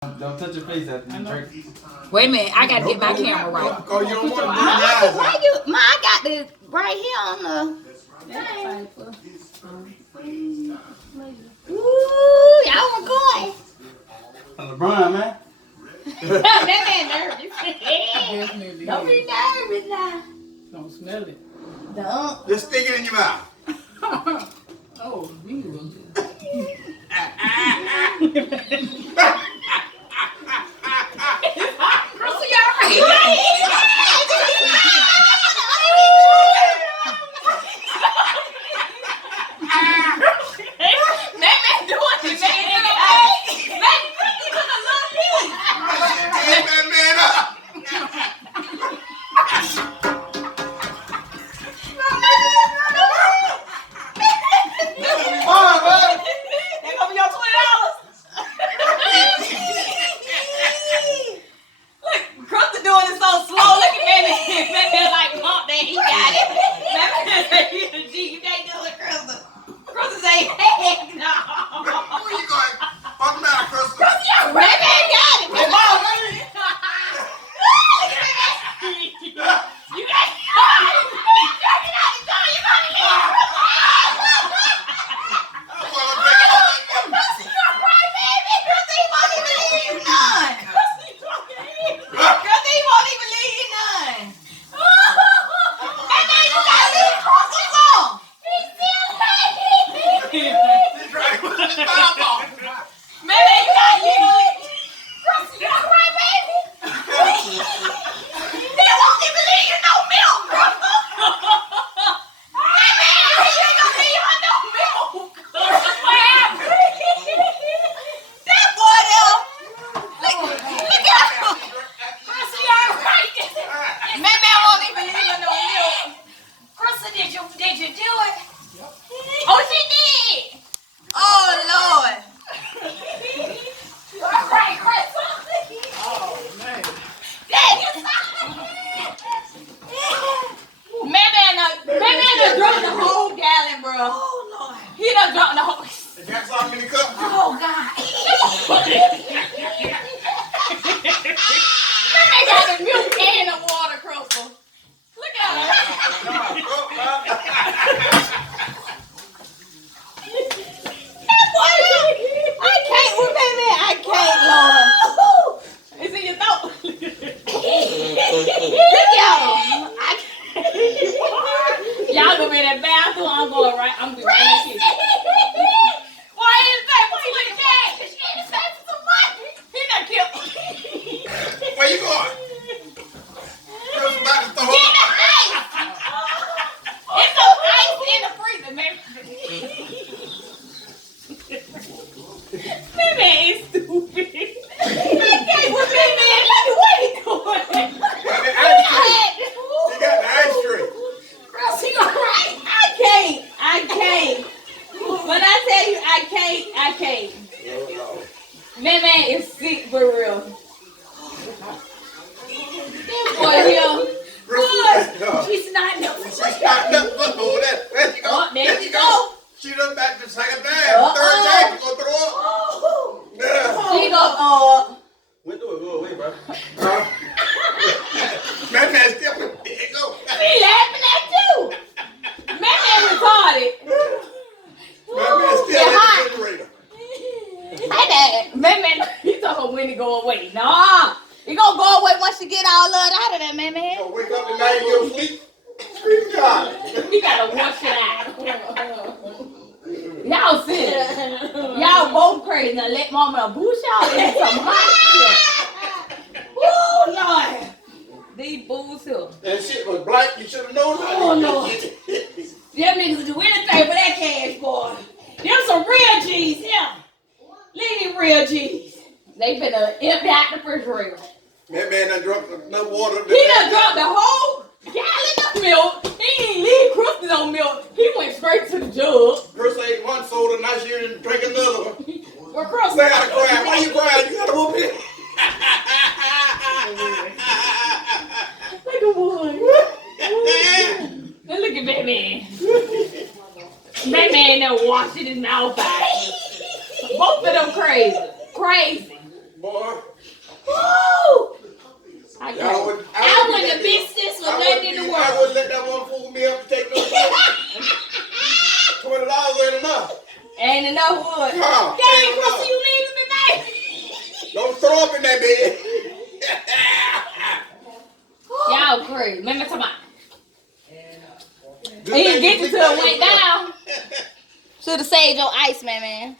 Don't touch your face after you drink. Wait a minute, I gotta get my camera right. Oh, you don't want to do eyes. Why you? I got this right here on the thing. Ooh, y'all recording? LeBron, man. That man nervous. Don't be nervous now. Don't smell it. Don't. Just stick it in your mouth. Oh, weird. Russell, y'all right. That man doing it, man. Man, Russell took a little piece. Get that man up. They gonna be your $20. Look, Krista doing it so slow. Look at baby. Baby like, Mom, that he got it. Baby say, G, you can't do it, Krista. Krista say, heck no. Where you going? Fuck him out, Crystal. Krista, your baby ain't got it. Come on. You got it. Did you do it? Oh, she did! Oh, Lord. You all right, Chris? Oh, man. Dad, you Man done drunk the whole gallon, bro. Oh, Lord. He done drunk the whole... You got so many cups? Oh, God. Man got the milk and the water, Crystal. Look at her. I can't with baby. I can't, Lord. It's in your throat. Look at him. Y'all gonna be in that bathroom. I'm going right. I'm going right in the kitchen. Why is that? Why you like that? She ain't safe for some money. He done killed me. Where you going? Crystal about to throw Get up. the ice. It's some ice in the freezer, man. That man is stupid. I can't with that man. Look at what he doing. He got the ice cream. Russ, he gonna cry. I can't. When I tell you I can't. That man is sick for real. That boy here. Good. She's not no. She's not nothing over that. There you go. Oh, there you go. She done back to second time. Third time, you gonna throw up. Yeah. She go When do it go away, bro? Man still there you go. He laughing at you. Man retarded. Man still in the refrigerator. Hey, Dad. Man, he told her when to go away. Nah. He gonna go away once you get all of it out of there, man. So wake up tonight and go sleep. Scream God. He gotta wash it out. Y'all sit. Y'all both crazy. Now let mama boost y'all in some hot shit. Woo, Lord. These booze here. That shit was black. You should have known. Oh, Lord. Them niggas do anything for that cash, boy. Them some real G's, yeah. Leave these real G's. They finna empty out the refrigerator. That man done drunk enough water. He done dropped the whole gallon of milk. He didn't leave Krista no milk. He went straight to the jug. Chris ate one soda, now she didn't drink another one. Well, Krista. Say out of crying. Why you crying? You gotta whoop it. Look at one. Look at Batman. Batman done washed his mouth out. Both of them crazy. Crazy. Boy. Woo! I Y'all would- wouldn't have missed this for nothing in the I world. wouldn't let that one fool me up to take no $20 ain't enough. Ain't enough wood. Huh, Dang, ain't Chrissy, enough. you leaving me, Don't throw up in that bed. baby? Y'all crazy. Remember talking about. Good He thing didn't get you you till it sleep went by down. yourself. Should have saved your ice, man.